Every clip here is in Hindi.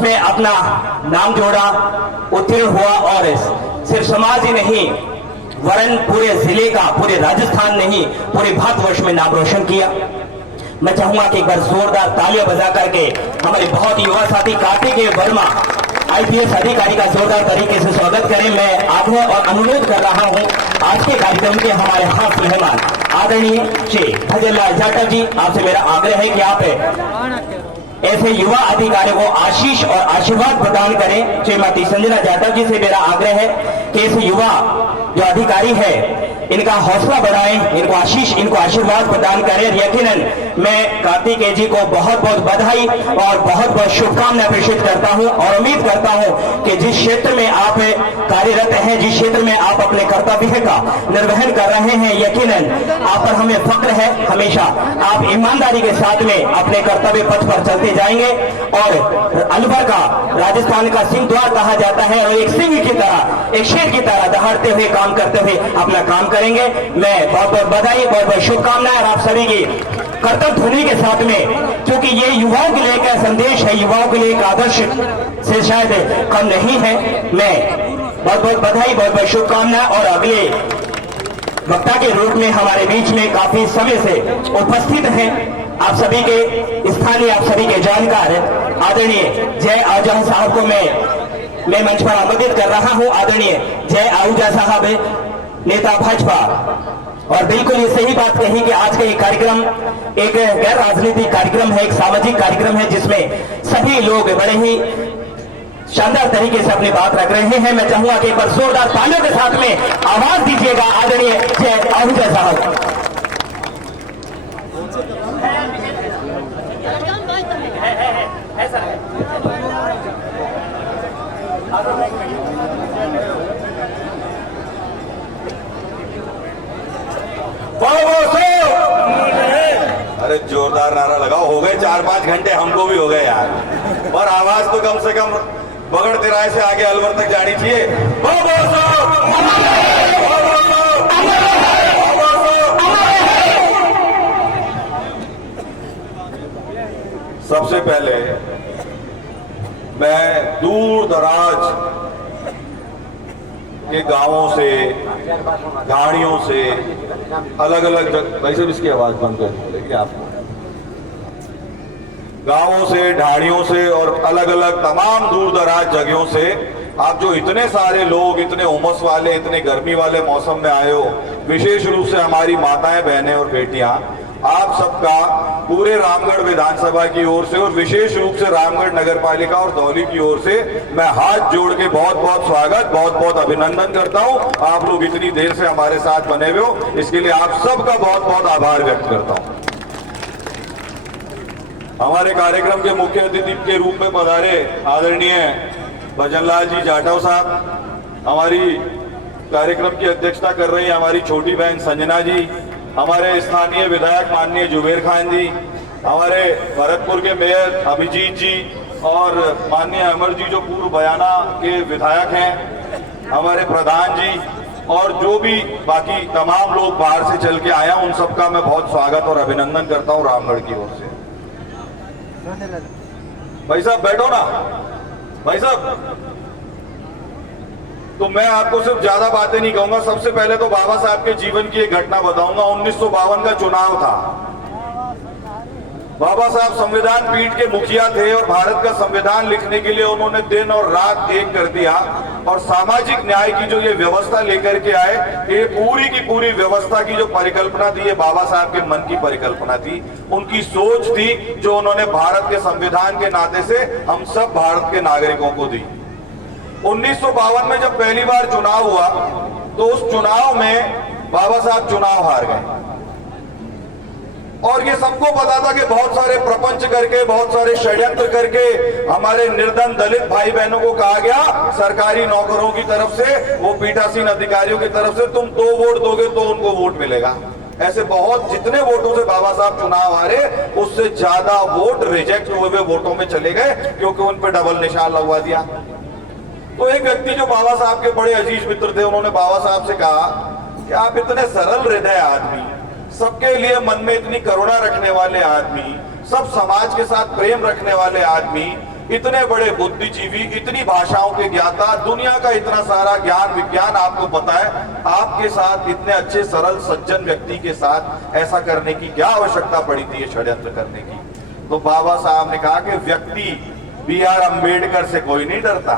उसमें अपना नाम जोड़ा, उत्तीर्ण हुआ और सिर्फ समाज ही नहीं वरन पूरे जिले का, पूरे राजस्थान नहीं पूरे भारतवर्ष में नाम रोशन किया। मैं चाहूंगा कि एक बार जोरदार तालियां बजा करके हमारे बहुत युवा साथी कार्तिकेय वर्मा आईपीएस अधिकारी का जोरदार तरीके से स्वागत करें। मैं आग्रह और अनुरोध कर रहा हूं आज के कार्यक्रम के हमारे खास मेहमान आदरणीय श्री भजनलाल जाटव जी, आपसे मेरा आग्रह है कि आप ऐसे युवा अधिकारियों को आशीष और आशीर्वाद प्रदान करें। श्रीमती संजना जाटव जी से मेरा आग्रह है कि ऐसे युवा जो अधिकारी है इनका हौसला बढ़ाएं, इनको आशीष, इनको आशीर्वाद प्रदान करें। यकीनन मैं कार्तिकेय जी को बहुत बहुत बधाई और बहुत बहुत शुभकामनाएं प्रेषित करता हूं और उम्मीद करता हूं कि जिस क्षेत्र में आप कार्यरत हैं, जिस क्षेत्र में आप अपने कर्तव्य का निर्वहन कर रहे हैं, यकीनन आप पर हमें फक्र है। हमेशा आप ईमानदारी के साथ में अपने कर्तव्य पथ पर चलते जाएंगे और अलवर का राजस्थान का सिंह द्वार कहा जाता है और एक सिंह की तरह, एक शेर की तरह दहाड़ते हुए काम करते हुए अपना काम करेंगे। मैं बहुत बहुत बधाई, बहुत बहुत शुभकामनाएं और आप सभी की कर्तव्य ध्वनि के साथ में, क्योंकि ये युवाओं के लिए एक संदेश है, युवाओं के लिए एक आदर्श से शायद कम नहीं है। मैं बहुत बहुत बधाई, बहुत बहुत शुभकामनाएं और अगले वक्ता के रूप में हमारे बीच में काफी समय से उपस्थित हैं आप सभी के स्थानीय, आप सभी के जानकार आदरणीय जय आहूजा साहब को मैं मंच पर आमंत्रित कर रहा हूं। आदरणीय जय आहूजा साहब नेता भाजपा, और बिल्कुल ये सही बात कही कि आज का ये कार्यक्रम एक गैर राजनीतिक कार्यक्रम है, एक सामाजिक कार्यक्रम है जिसमें सभी लोग बड़े ही शानदार तरीके से अपनी बात रख रहे हैं। मैं चाहूंगा कि एक बार जोरदार तालियों के साथ में आवाज दीजिएगा आदरणीय जय आहूजा साहब। अरे जोरदार नारा लगाओ, हो गए 4-5 घंटे, हमको भी हो गए यार, पर आवाज तो कम से कम बगड़ तिराए से आगे अलवर तक जानी चाहिए। सबसे पहले मैं दूर दराज के गांवों से, गाड़ियों से, अलग अलग वैसे भी इसकी आवाज बंद कर देखिए आप, गांवों से, ढाणियों से और अलग अलग तमाम दूर दराज जगहों से आप जो इतने सारे लोग, इतने उमस वाले, इतने गर्मी वाले मौसम में आए हो, विशेष रूप से हमारी माताएं, बहनें और बेटियां, आप सबका पूरे रामगढ़ विधानसभा की ओर से और विशेष रूप से रामगढ़ नगर पालिका और धौली की ओर से मैं हाथ जोड़ के बहुत बहुत स्वागत, बहुत बहुत अभिनंदन करता हूं। आप लोग इतनी देर से हमारे साथ बने हुए हो, इसके लिए आप सबका बहुत बहुत आभार व्यक्त करता हूं। हमारे कार्यक्रम के मुख्य अतिथि के रूप में पधारे आदरणीय भजनलाल जी जाटव साहब, हमारी कार्यक्रम की अध्यक्षता कर रही हमारी छोटी बहन संजना जी, हमारे स्थानीय विधायक माननीय जुबेर खान जी, हमारे भरतपुर के मेयर अभिजीत जी और माननीय अमर जी जो पूर्व बयाना के विधायक हैं, हमारे प्रधान जी और जो भी बाकी तमाम लोग बाहर से चल के आया, उन सबका मैं बहुत स्वागत और अभिनंदन करता हूं रामगढ़ की ओर से। भाई साहब बैठो ना, भाई साहब। तो मैं आपको सिर्फ ज्यादा बातें नहीं कहूंगा, सबसे पहले तो बाबा साहब के जीवन की एक घटना बताऊंगा। 1952 का चुनाव था, बाबा साहब संविधान पीठ के मुखिया थे और भारत का संविधान लिखने के लिए उन्होंने दिन और रात एक कर दिया और सामाजिक न्याय की जो ये व्यवस्था लेकर के आए, ये पूरी की पूरी व्यवस्था की जो परिकल्पना थी, ये बाबा साहब के मन की परिकल्पना थी, उनकी सोच थी, जो उन्होंने भारत के संविधान के नाते से हम सब भारत के नागरिकों को दी। 1952 में जब पहली बार चुनाव हुआ तो उस चुनाव में बाबा साहब चुनाव हार गए और ये सबको पता था कि बहुत सारे प्रपंच करके, बहुत सारे षड्यंत्र करके हमारे निर्धन दलित भाई बहनों को कहा गया सरकारी नौकरों की तरफ से, वो पीठासीन अधिकारियों की तरफ से, तुम 2 वोट दोगे तो उनको वोट मिलेगा। ऐसे बहुत, जितने वोटों से बाबा साहब चुनाव हारे उससे ज्यादा वोट रिजेक्ट हुए हुए वोटों में चले गए, क्योंकि उन पर डबल निशान लगवा दिया। तो एक व्यक्ति जो बाबा साहब के बड़े अजीज मित्र थे, उन्होंने बाबा साहब से कहा कि आप इतने सरल हृदय आदमी, सबके लिए मन में इतनी करुणा रखने वाले आदमी, सब समाज के साथ प्रेम रखने वाले आदमी, इतने बड़े बुद्धिजीवी, इतनी भाषाओं के ज्ञाता, दुनिया का इतना सारा ज्ञान विज्ञान आपको पता है, आपके साथ इतने अच्छे सरल सज्जन व्यक्ति के साथ ऐसा करने की क्या आवश्यकता पड़ी थी, ये षड्यंत्र करने की। तो बाबा साहब ने कहा कि व्यक्ति B.R. अम्बेडकर से कोई नहीं डरता।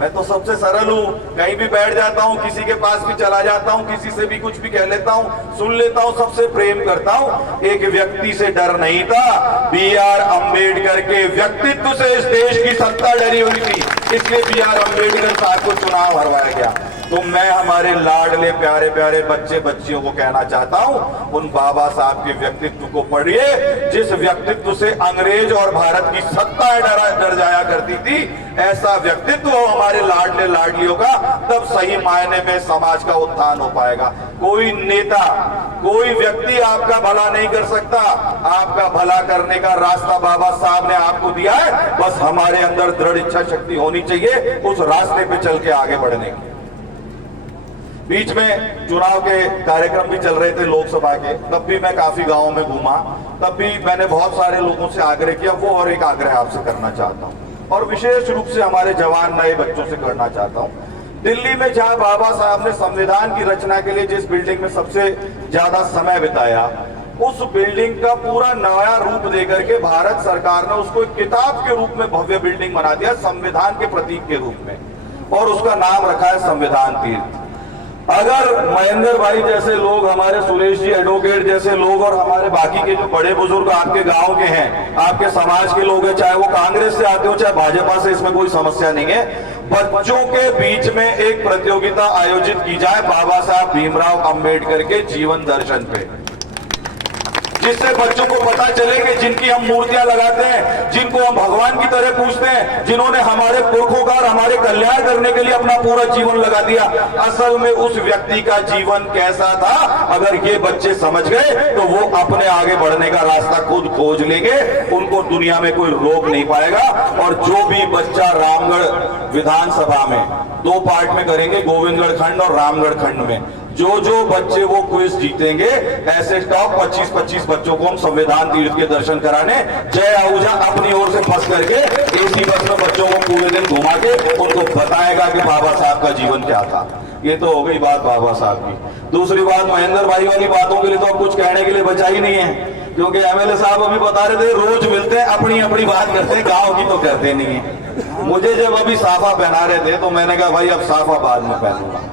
मैं तो सबसे सरल हूं, कहीं भी बैठ जाता हूं, किसी के पास भी चला जाता हूं, किसी से भी कुछ भी कह लेता हूं, सुन लेता हूं, सबसे प्रेम करता हूं। एक व्यक्ति से डर नहीं था, B.R. अम्बेडकर के व्यक्तित्व से इस देश की सत्ता डरी हुई थी, इसलिए B.R. अम्बेडकर साहब को चुनाव हरवाया गया। तो मैं हमारे लाडले प्यारे प्यारे बच्चे बच्चियों को कहना चाहता हूं, उन बाबा साहब के व्यक्तित्व को पढ़िए, जिस व्यक्तित्व से अंग्रेज और भारत की सत्ता डर जाया करती थी, ऐसा व्यक्तित्व हो हमारे लाडले लाडलियों का, तब सही मायने में समाज का उत्थान हो पाएगा। कोई नेता, कोई व्यक्ति आपका भला नहीं कर सकता, आपका भला करने का रास्ता बाबा साहब ने आपको दिया है, बस हमारे अंदर दृढ़ इच्छा शक्ति होनी चाहिए उस रास्ते पे चल के आगे बढ़ने की। बीच में चुनाव के कार्यक्रम भी चल रहे थे लोकसभा के, तब भी मैं काफी गांवों में घूमा, तब भी मैंने बहुत सारे लोगों से आग्रह किया। वो और एक आग्रह आपसे करना चाहता हूं, और विशेष रूप से हमारे जवान नए बच्चों से करना चाहता हूं। दिल्ली में जहां बाबा साहब ने संविधान की रचना के लिए जिस बिल्डिंग में सबसे ज्यादा समय बिताया, उस बिल्डिंग का पूरा नया रूप देकर के भारत सरकार ने उसको एक किताब के रूप में भव्य बिल्डिंग बना दिया, संविधान के प्रतीक के रूप में, और उसका नाम रखा है संविधान तीर्थ। अगर महेंद्र भाई जैसे लोग, हमारे सुरेश जी एडवोकेट जैसे लोग, और हमारे बाकी के जो बड़े बुजुर्ग आपके गांव के हैं, आपके समाज के लोग हैं, चाहे वो कांग्रेस से आते हो चाहे भाजपा से, इसमें कोई समस्या नहीं है, बच्चों के बीच में एक प्रतियोगिता आयोजित की जाए बाबा साहब भीमराव अंबेडकर के जीवन दर्शन पे, जिससे बच्चों को पता चले कि जिनकी हम मूर्तियां लगाते हैं, जिनको हम भगवान की तरह पूजते हैं, जिन्होंने हमारे पुरखों का और हमारे कल्याण करने के लिए अपना पूरा जीवन लगा दिया, असल में उस व्यक्ति का जीवन कैसा था, अगर ये बच्चे समझ गए तो वो अपने आगे बढ़ने का रास्ता खुद खोज लेंगे, उनको दुनिया में कोई रोक नहीं पाएगा। और जो भी बच्चा रामगढ़ विधानसभा में 2 पार्ट में करेंगे, गोविंदगढ़ खंड और रामगढ़ खंड में, जो बच्चे वो क्विज जीतेंगे, ऐसे टॉप 25-25 बच्चों को हम संविधान तीर्थ के दर्शन कराने, जय आहूजा अपनी ओर से फंस करके एसी बस में बच्चों को पूरे दिन घुमा के उनको बताएगा कि बाबा साहब का जीवन क्या था। ये तो हो गई बात बाबा साहब की। दूसरी बात, महेंद्र भाई वाली बातों के लिए तो अब कुछ कहने के लिए बचा ही नहीं है, क्योंकि एमएलए साहब अभी बता रहे थे रोज मिलते हैं, अपनी अपनी बात करते हैं, गांव की तो करते नहीं है। मुझे जब अभी साफा पहना रहे थे तो मैंने कहा भाई अब साफा बाद में पहनूंगा।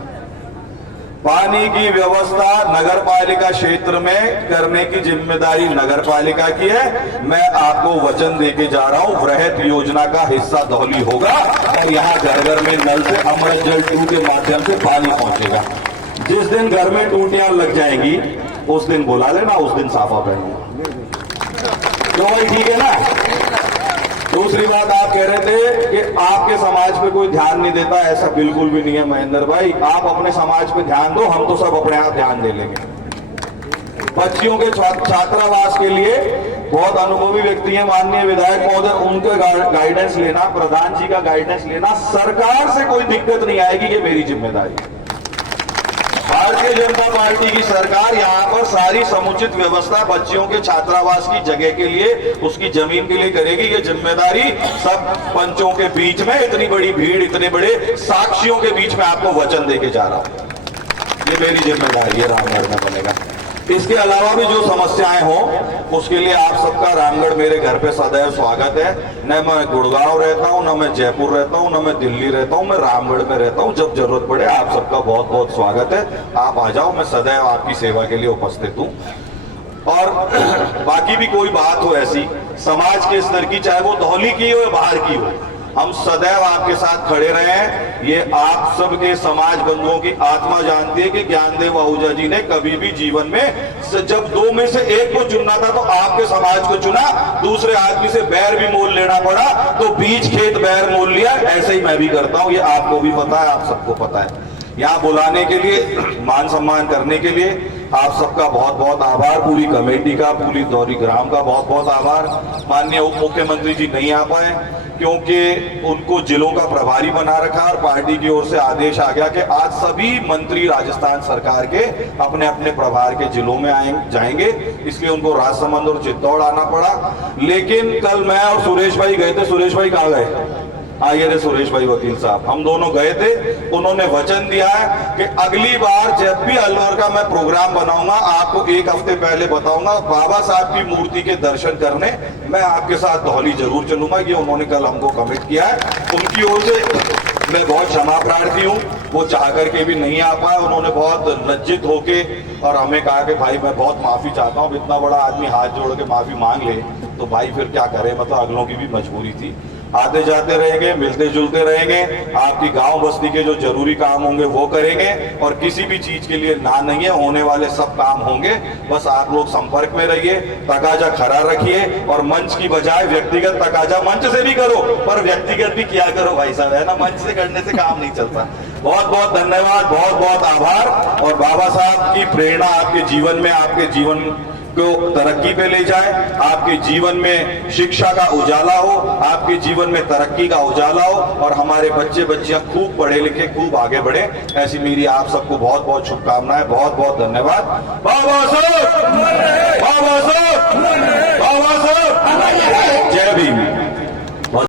पानी की व्यवस्था नगर पालिका क्षेत्र में करने की जिम्मेदारी नगर पालिका की है। मैं आपको वचन देके जा रहा हूं, वृहत योजना का हिस्सा धौली होगा और यहाँ घर घर में नल से अमृत जल 2 के माध्यम से पानी पहुंचेगा। जिस दिन घर में टूटियां लग जाएंगी उस दिन बुला लेना, उस दिन साफा पहनूंगा। तो भाई ठीक है ना। दूसरी बात, आप कह रहे थे कि आपके समाज पे कोई ध्यान नहीं देता, ऐसा बिल्कुल भी नहीं है महेंद्र भाई। आप अपने समाज पे ध्यान दो, हम तो सब अपने आप ध्यान दे लेंगे। बच्चियों के छात्रावास के लिए बहुत अनुभवी व्यक्ति हैं माननीय विधायक महोदय, उनके गाइडेंस लेना, प्रधान जी का गाइडेंस लेना, सरकार से कोई दिक्कत नहीं आएगी, ये मेरी जिम्मेदारी है। भारतीय जनता पार्टी की सरकार यहाँ पर सारी समुचित व्यवस्था बच्चियों के छात्रावास की जगह के लिए, उसकी जमीन के लिए करेगी। ये जिम्मेदारी सब पंचों के बीच में, इतनी बड़ी भीड़, इतने बड़े साक्षियों के बीच में आपको वचन देके जा रहा हूं, ये मेरी जिम्मेदारी है रामगढ़ में बनेगा। इसके अलावा भी जो समस्याएं हो उसके लिए आप सबका रामगढ़ मेरे घर पे सदैव स्वागत है। न मैं गुड़गांव रहता हूं, न मैं जयपुर रहता हूं, न मैं दिल्ली रहता हूं, मैं रामगढ़ में रहता हूं। जब जरूरत पड़े आप सबका बहुत बहुत स्वागत है, आप आ जाओ, मैं सदैव आपकी सेवा के लिए उपस्थित हूं। और बाकी भी कोई बात हो ऐसी समाज के स्तर की, चाहे वो धौली की हो या बाहर की हो, हम सदैव आपके साथ खड़े रहे हैं। ये आप सबके समाज बंधुओं की आत्मा जानती है कि ज्ञानदेव आहूजा जी ने कभी भी जीवन में जब 2 में से 1 को चुनना था तो आपके समाज को चुना, दूसरे आदमी से बैर भी मोल लेना पड़ा तो बीच खेत बैर मोल लिया। ऐसे ही मैं भी करता हूं, ये आपको भी पता है, आप सबको पता है। यहाँ बुलाने के लिए, मान सम्मान करने के लिए, आप सबका बहुत बहुत आभार, पूरी कमेटी का, पूरी दौरी ग्राम का बहुत बहुत आभार। माननीय उप मुख्यमंत्री जी नहीं आ पाए क्योंकि उनको जिलों का प्रभारी बना रखा और पार्टी की ओर से आदेश आ गया कि आज सभी मंत्री राजस्थान सरकार के अपने अपने प्रभार के जिलों में जाएंगे, इसलिए उनको राजसमंद और चित्तौड़ आना पड़ा। लेकिन कल मैं और सुरेश भाई गए थे। सुरेश भाई कहाँ गए? आइए रे सुरेश भाई वकील साहब, हम दोनों गए थे। उन्होंने वचन दिया है कि अगली बार जब भी अलवर का मैं प्रोग्राम बनाऊंगा आपको एक हफ्ते पहले बताऊंगा, बाबा साहब की मूर्ति के दर्शन करने मैं आपके साथ धौली जरूर चलूंगा। ये उन्होंने कल हमको कमिट किया है। उनकी ओर से मैं बहुत क्षमा प्रार्थी हूँ, वो चाह करके भी नहीं आ पाए। उन्होंने बहुत लज्जित होके और हमें कहा कि भाई मैं बहुत माफी चाहता हूँ। इतना बड़ा आदमी हाथ जोड़ के माफी मांग ले तो भाई फिर क्या करे, मतलब अगलों की भी मजबूरी थी। आते जाते रहेंगे, मिलते जुलते रहेंगे, आपकी गांव बस्ती के जो जरूरी काम होंगे वो करेंगे और किसी भी चीज के लिए ना नहीं है, होने वाले सब काम होंगे। बस आप लोग संपर्क में रहिए, तकाजा खड़ा रखिए और मंच की बजाय व्यक्तिगत तकाजा मंच से भी करो, पर व्यक्तिगत भी किया करो भाई साहब, है ना। मंच से करने से काम नहीं चलता। बहुत बहुत धन्यवाद, बहुत बहुत आभार। और बाबा साहब की प्रेरणा आपके जीवन में, आपके जीवन को तरक्की पे ले जाए, आपके जीवन में शिक्षा का उजाला हो, आपके जीवन में तरक्की का उजाला हो और हमारे बच्चे बच्चियां खूब पढ़े लिखे, खूब आगे बढ़े। ऐसी मेरी आप सबको बहुत बहुत शुभकामनाएं। बहुत बहुत धन्यवाद। बाबा साहब, बाबा साहब।